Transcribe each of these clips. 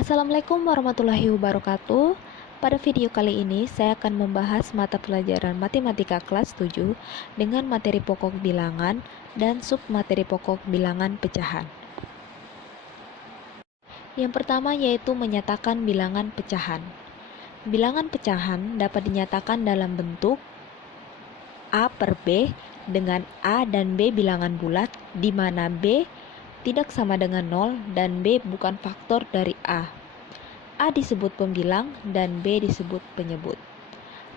Assalamualaikum warahmatullahi wabarakatuh. Pada video kali ini saya akan membahas mata pelajaran Matematika kelas 7 dengan materi pokok bilangan dan submateri pokok bilangan pecahan. Yang pertama yaitu menyatakan bilangan pecahan. Bilangan pecahan dapat dinyatakan dalam bentuk A per B dengan A dan B bilangan bulat, di mana B tidak sama dengan 0 dan B bukan faktor dari A. A disebut pembilang dan B disebut penyebut.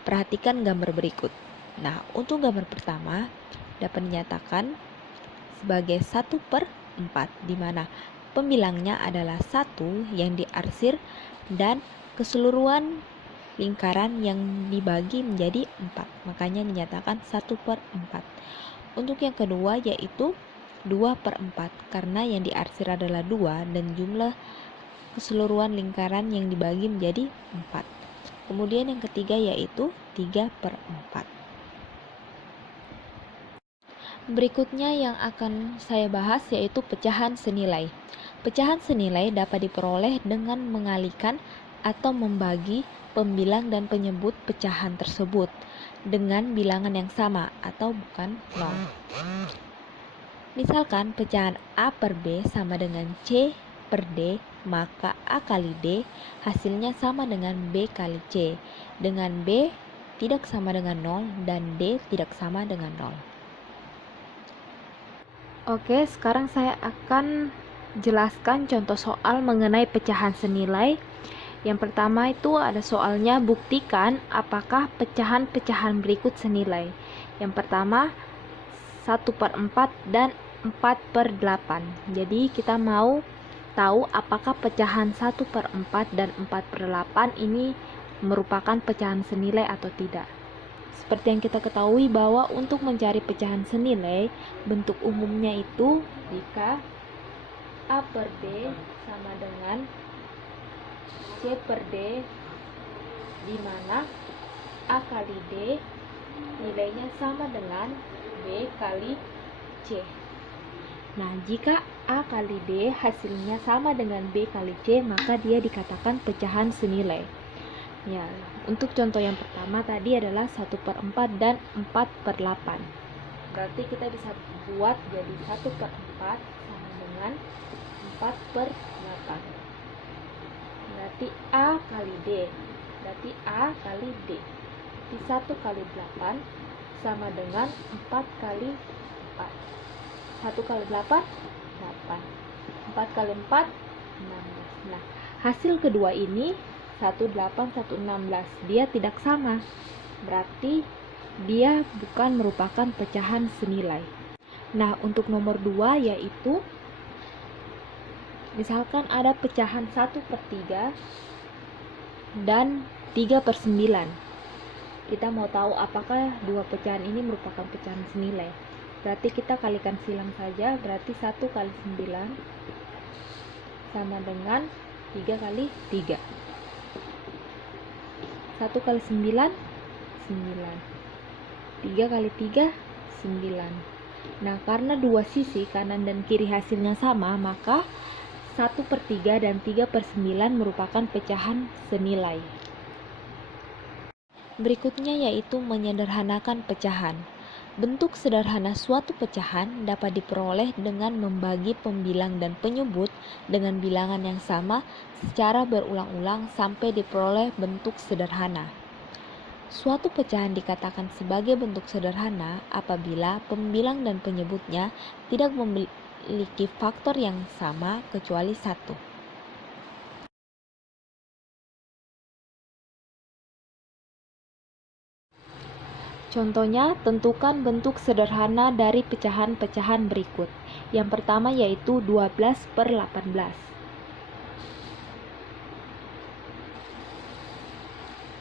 Perhatikan gambar berikut. Nah, untuk gambar pertama dapat dinyatakan sebagai 1/4, di mana pembilangnya adalah 1 yang diarsir dan keseluruhan lingkaran yang dibagi menjadi 4. Makanya dinyatakan 1/4. Untuk yang kedua yaitu 2/4, karena yang diarsir adalah 2 dan jumlah keseluruhan lingkaran yang dibagi menjadi 4. Kemudian yang ketiga yaitu 3/4. Berikutnya yang akan saya bahas yaitu pecahan senilai. Pecahan senilai dapat diperoleh dengan mengalihkan atau membagi pembilang dan penyebut pecahan tersebut dengan bilangan yang sama atau bukan 0. Misalkan pecahan A per B sama dengan C per D, maka A kali D hasilnya sama dengan B kali C, dengan B tidak sama dengan 0 dan D tidak sama dengan 0. Oke, sekarang saya akan jelaskan contoh soal mengenai pecahan senilai. Yang pertama itu ada soalnya, buktikan apakah pecahan-pecahan berikut senilai. Yang pertama 1/4 dan 4/8. Jadi kita mau tahu apakah pecahan 1/4 dan 4/8 ini merupakan pecahan senilai atau tidak. Seperti yang kita ketahui bahwa untuk mencari pecahan senilai, bentuk umumnya itu jika A per B sama dengan C per D, di mana A kali D nilainya sama dengan B kali C. Nah, jika A kali D hasilnya sama dengan B kali C, maka dia dikatakan pecahan senilai. Ya, untuk contoh yang pertama tadi adalah 1/4 dan 4/8. Berarti kita bisa buat jadi 1/4 sama dengan 4/8. Berarti A kali D. Berarti A kali D. Di 1 kali 8 sama dengan 4 kali 4. 1 kali 8, 8. 4 kali 4, 16. Nah, hasil kedua ini 18, 16. Dia tidak sama. Berarti dia bukan merupakan pecahan senilai. Nah, untuk nomor 2 yaitu misalkan ada pecahan 1/3 dan 3/9. Kita mau tahu apakah dua pecahan ini merupakan pecahan senilai. Berarti kita kalikan silang saja. Berarti 1 kali 9 sama dengan 3 kali 3. 1 kali 9, 9. 3 kali 3, 9. Nah, karena dua sisi kanan dan kiri hasilnya sama, maka 1/3 dan 3/9 merupakan pecahan senilai. Berikutnya yaitu menyederhanakan pecahan. Bentuk sederhana suatu pecahan dapat diperoleh dengan membagi pembilang dan penyebut dengan bilangan yang sama secara berulang-ulang sampai diperoleh bentuk sederhana. Suatu pecahan dikatakan sebagai bentuk sederhana apabila pembilang dan penyebutnya tidak memiliki faktor yang sama kecuali 1. Contohnya, tentukan bentuk sederhana dari pecahan-pecahan berikut. Yang pertama yaitu 12/18.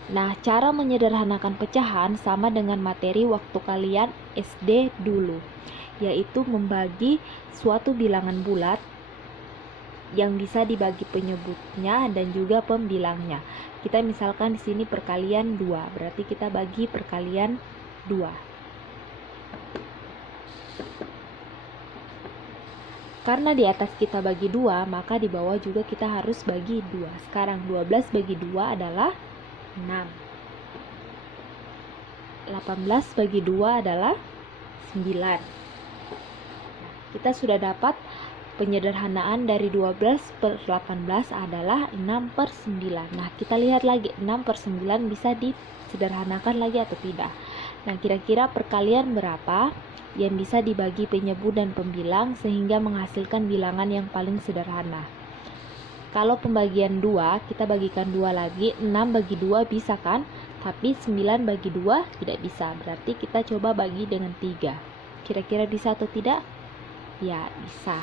Nah, cara menyederhanakan pecahan sama dengan materi waktu kalian SD dulu, yaitu membagi suatu bilangan bulat yang bisa dibagi penyebutnya dan juga pembilangnya. Kita misalkan di sini perkalian 2, berarti kita bagi perkalian 2. Karena di atas kita bagi 2, maka di bawah juga kita harus bagi 2. Sekarang 12 bagi 2 adalah 6. 18 bagi 2 adalah 9. Kita sudah dapat penyederhanaan dari 12 per 18 adalah 6 per 9. Nah, kita lihat lagi 6 per 9 bisa disederhanakan lagi atau tidak. Nah, kira-kira perkalian berapa yang bisa dibagi penyebut dan pembilang sehingga menghasilkan bilangan yang paling sederhana? Kalau pembagian 2, kita bagikan 2 lagi, 6 bagi 2 bisa kan? Tapi 9 bagi 2 tidak bisa, berarti kita coba bagi dengan 3. Kira-kira bisa atau tidak? Ya, bisa.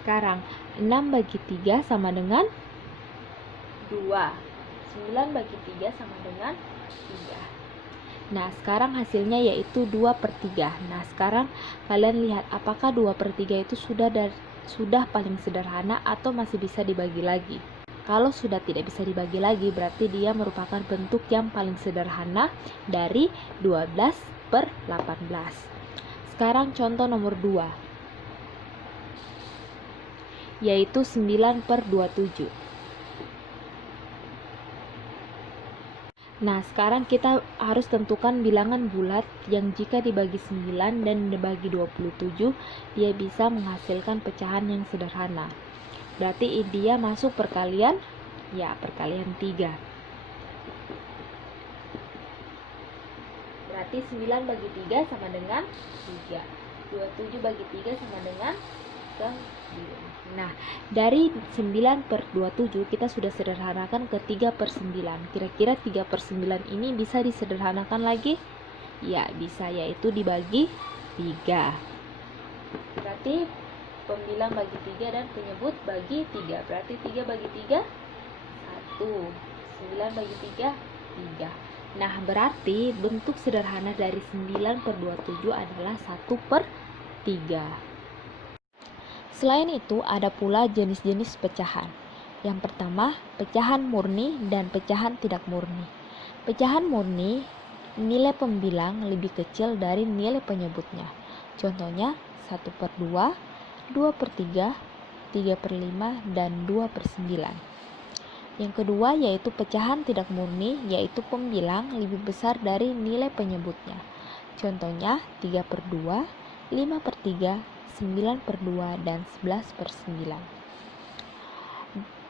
Sekarang 6 bagi 3 sama dengan 2. 9 bagi 3 sama dengan 3. Nah, sekarang hasilnya yaitu 2 per 3. Nah, sekarang kalian lihat apakah 2 per 3 itu sudah paling sederhana atau masih bisa dibagi lagi. Kalau sudah tidak bisa dibagi lagi, berarti dia merupakan bentuk yang paling sederhana dari 12 per 18. Sekarang contoh nomor 2, yaitu 9 per 27. Nah, sekarang kita harus tentukan bilangan bulat yang jika dibagi 9 dan dibagi 27, dia bisa menghasilkan pecahan yang sederhana. Berarti dia masuk perkalian, ya perkalian 3. Berarti 9 bagi 3 sama dengan 3. 27 bagi 3 sama dengan 9. Nah, dari 9 per 27 kita sudah sederhanakan ke 3 per 9. Kira-kira 3 per 9 ini bisa disederhanakan lagi? Ya, bisa, yaitu dibagi 3. Berarti pembilang bagi 3 dan penyebut bagi 3. Berarti 3 bagi 3, 1. 9 bagi 3, 3. Nah, berarti bentuk sederhana dari 9 per 27 adalah 1 per 3. Selain itu, ada pula jenis-jenis pecahan. Yang pertama, pecahan murni dan pecahan tidak murni. Pecahan murni, nilai pembilang lebih kecil dari nilai penyebutnya. Contohnya, 1 per 2, 2 per 3, 3 per 5, dan 2 per 9. Yang kedua yaitu pecahan tidak murni, yaitu pembilang lebih besar dari nilai penyebutnya. Contohnya, 3 per 2, 5 per 3, 9 per 2, dan 11 per 9.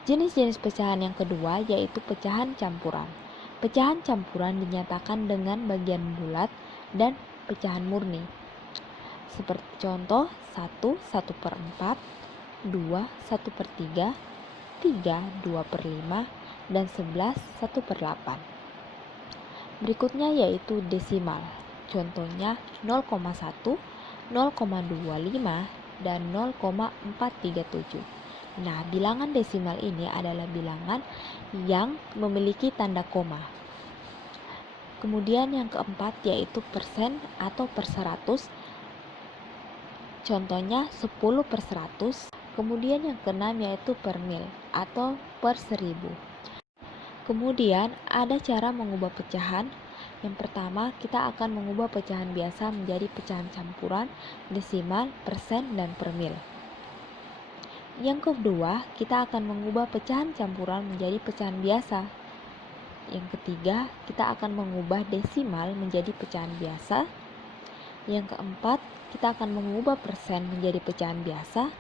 Jenis-jenis pecahan yang kedua yaitu pecahan campuran. Pecahan campuran dinyatakan dengan bagian bulat dan pecahan murni. Seperti contoh 1, 1 per 4, 2, 1 per 3, 3, 2 per 5, dan 11, 1 per 8. Berikutnya yaitu desimal. Contohnya 0,1, 0,25, dan 0,437. Nah, bilangan desimal ini adalah bilangan yang memiliki tanda koma. Kemudian yang keempat yaitu persen atau per 100. Contohnya 10 per 100. Kemudian yang keenam yaitu per mil atau per 1000. Kemudian ada cara mengubah pecahan. Yang pertama, kita akan mengubah pecahan biasa menjadi pecahan campuran, desimal, persen, dan per mil. Yang kedua, kita akan mengubah pecahan campuran menjadi pecahan biasa. Yang ketiga, kita akan mengubah desimal menjadi pecahan biasa. Yang keempat, kita akan mengubah persen menjadi pecahan biasa.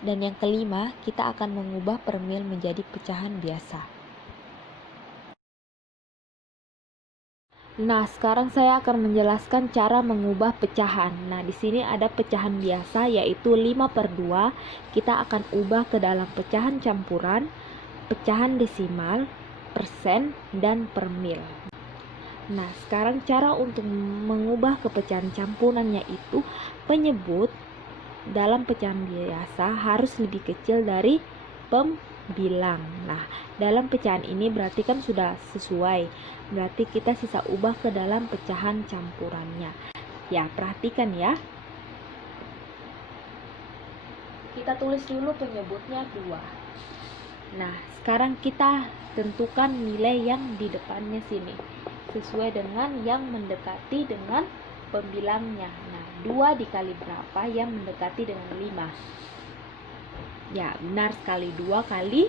Dan yang kelima, kita akan mengubah per mil menjadi pecahan biasa. Nah, sekarang saya akan menjelaskan cara mengubah pecahan. Nah, di sini ada pecahan biasa yaitu 5 per 2. Kita akan ubah ke dalam pecahan campuran, pecahan desimal, persen, dan per mil. Nah, sekarang cara untuk mengubah ke pecahan campurannya itu penyebut dalam pecahan biasa harus lebih kecil dari pembilang. Nah, dalam pecahan ini berarti kan sudah sesuai. Berarti kita sisa ubah ke dalam pecahan campurannya. Ya, perhatikan ya. Kita tulis dulu penyebutnya 2. Nah, sekarang kita tentukan nilai yang di depannya sini sesuai dengan yang mendekati dengan pembilangnya. Nah, 2 dikali berapa yang mendekati dengan 5? Ya, benar sekali, 2 kali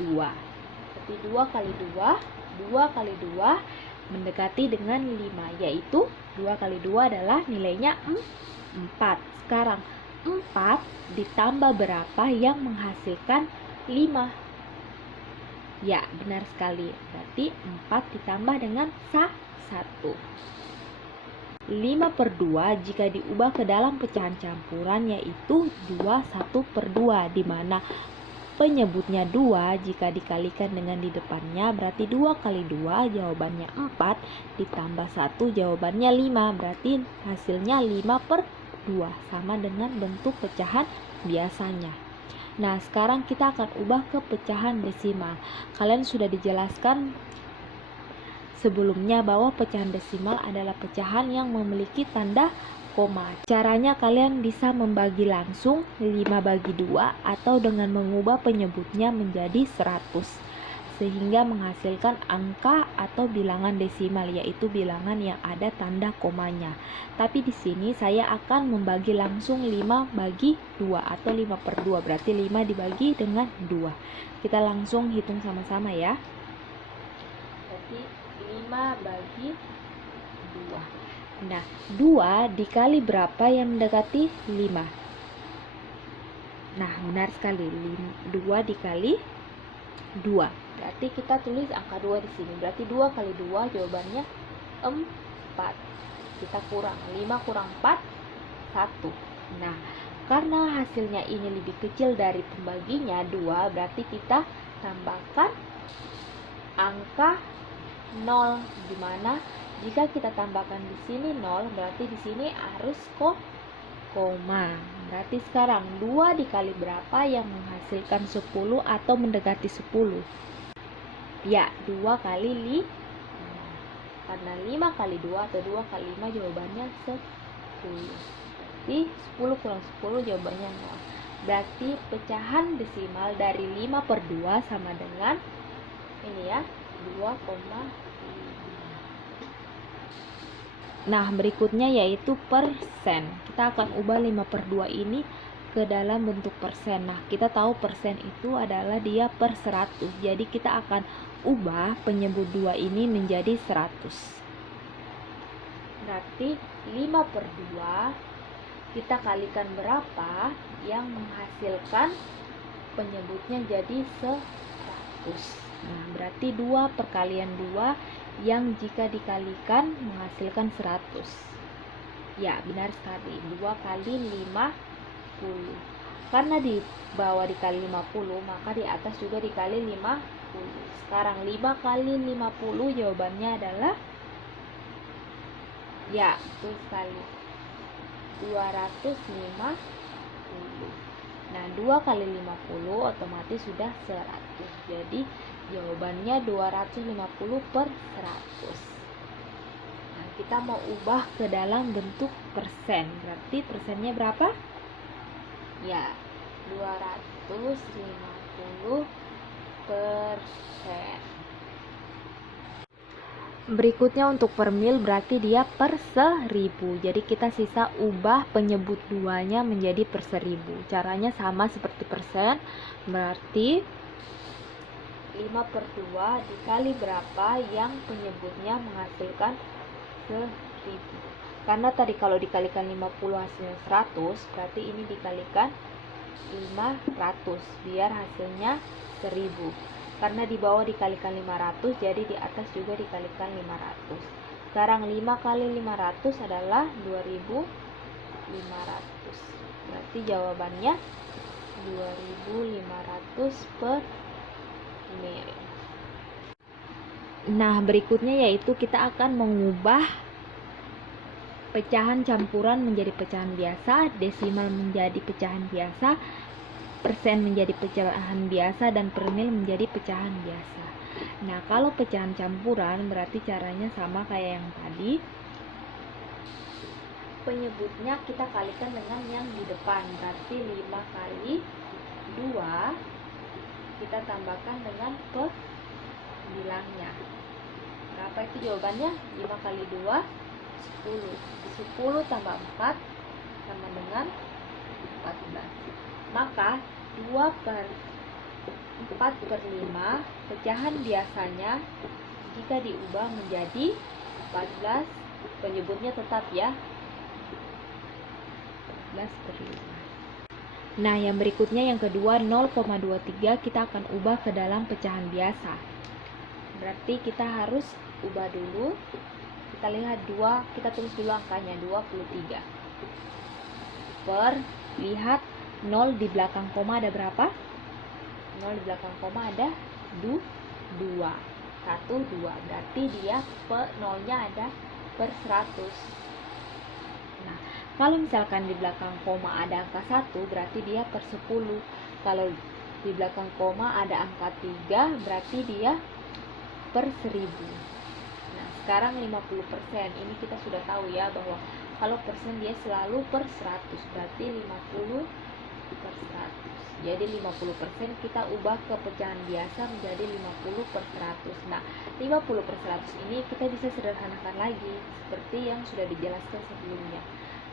2. Berarti 2 kali 2, 2 kali 2 mendekati dengan 5, yaitu 2 kali 2 adalah nilainya 4. Sekarang 4 ditambah berapa yang menghasilkan 5? Ya, benar sekali. Berarti 4 ditambah dengan 1. 5/2 jika diubah ke dalam pecahan campuran yaitu 21/2, di mana penyebutnya 2 jika dikalikan dengan di depannya berarti 2 kali 2 jawabannya 4 ditambah 1 jawabannya 5, berarti hasilnya 5/2 sama dengan bentuk pecahan biasanya. Nah, sekarang kita akan ubah ke pecahan desimal. Kalian sudah dijelaskan sebelumnya bahwa pecahan desimal adalah pecahan yang memiliki tanda koma. Caranya kalian bisa membagi langsung 5/2 atau dengan mengubah penyebutnya menjadi 100 sehingga menghasilkan angka atau bilangan desimal, yaitu bilangan yang ada tanda komanya. Tapi di sini saya akan membagi langsung 5/2 atau 5/2, berarti 5 dibagi dengan 2. Kita langsung hitung sama-sama ya. Berarti 5/2. Nah, 2 dikali berapa yang mendekati 5? Nah, benar sekali, 2 dikali 2. Berarti kita tulis angka 2 di sini. Berarti 2 kali 2 jawabannya 4. Kita kurang 5 kurang 4, 1. Nah, karena hasilnya ini lebih kecil dari pembaginya 2, berarti kita tambahkan angka 0, di mana jika kita tambahkan di sini 0 berarti di sini harus koma. Berarti sekarang 2 dikali berapa yang menghasilkan 10 atau mendekati 10? Ya, 2 kali 5. Karena 5 kali 2 atau 2 kali 5 jawabannya 10. Jadi 10 kurang 10 jawabannya 0. Berarti pecahan desimal dari 5/2 sama dengan ini ya, 2,5. Nah, berikutnya yaitu persen. Kita akan ubah 5/2 ini ke dalam bentuk persen. Nah, kita tahu persen itu adalah dia per 100. Jadi kita akan ubah penyebut 2 ini menjadi 100. Berarti 5/2 kita kalikan berapa yang menghasilkan penyebutnya jadi 100. Nah, berarti 2 perkalian 2 yang jika dikalikan menghasilkan 100. Ya, benar sekali, 2 kali 50. Karena di bawah dikali 50, maka di atas juga dikali 50. Sekarang 5 kali 50 jawabannya adalah, ya, betul sekali, 250. Nah, 2 kali 50 otomatis sudah 100. Jadi jawabannya 250/100. Nah, kita mau ubah ke dalam bentuk persen. Berarti persennya berapa? Ya, 250%. Berikutnya untuk per mil berarti dia per 1000. Jadi kita sisa ubah penyebut 2-nya menjadi per 1000. Caranya sama seperti persen. Berarti 5/2 dikali berapa yang penyebutnya menghasilkan 1000. Karena tadi kalau dikalikan 50 hasilnya 100, berarti ini dikalikan 500 biar hasilnya 1000. Karena di bawah dikalikan 500, jadi di atas juga dikalikan 500. Sekarang 5 kali 500 adalah 2500. Berarti jawabannya 2500 per mil. Nah, berikutnya yaitu kita akan mengubah pecahan campuran menjadi pecahan biasa, desimal menjadi pecahan biasa, persen menjadi pecahan biasa, dan per mil menjadi pecahan biasa. Nah, kalau pecahan campuran berarti caranya sama kayak yang tadi. Penyebutnya kita kalikan dengan yang di depan, berarti 5 kali 2 kita tambahkan dengan pembilangnya. Berapa itu jawabannya? 5 kali 2, 10. 10 tambah 4 sama dengan 14. Maka 4/5 pecahan biasanya jika diubah menjadi 14, penyebutnya tetap ya, 14/5. Nah, yang berikutnya yang kedua 0,23 kita akan ubah ke dalam pecahan biasa. Berarti kita harus ubah dulu. Kita lihat kita tulis dulu angkanya 23. Lihat 0 di belakang koma ada berapa? 0 di belakang koma ada 2. 1, 2. Berarti dia nolnya ada per 100. Nah, kalau misalkan di belakang koma ada angka 1, berarti dia per 10. Kalau di belakang koma ada angka 3, berarti dia per 1000. Nah, sekarang 50%. Ini kita sudah tahu ya bahwa kalau persen dia selalu per 100, berarti 50 per 100. Jadi 50% kita ubah ke pecahan biasa menjadi 50 per 100. Nah, 50 per 100 ini kita bisa sederhanakan lagi seperti yang sudah dijelaskan sebelumnya.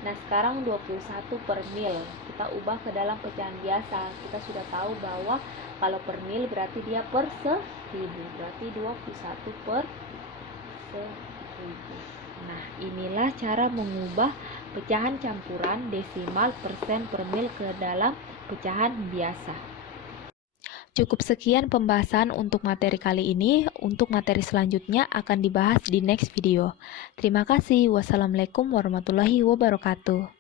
Nah, sekarang 21 per mil kita ubah ke dalam pecahan biasa. Kita sudah tahu bahwa kalau per mil berarti dia per 1000, berarti 21 per 1000. Nah, inilah cara mengubah pecahan campuran desimal, persen, per mil ke dalam pecahan biasa. Cukup sekian pembahasan untuk materi kali ini. Untuk materi selanjutnya akan dibahas di next video. Terima kasih. Wassalamualaikum warahmatullahi wabarakatuh.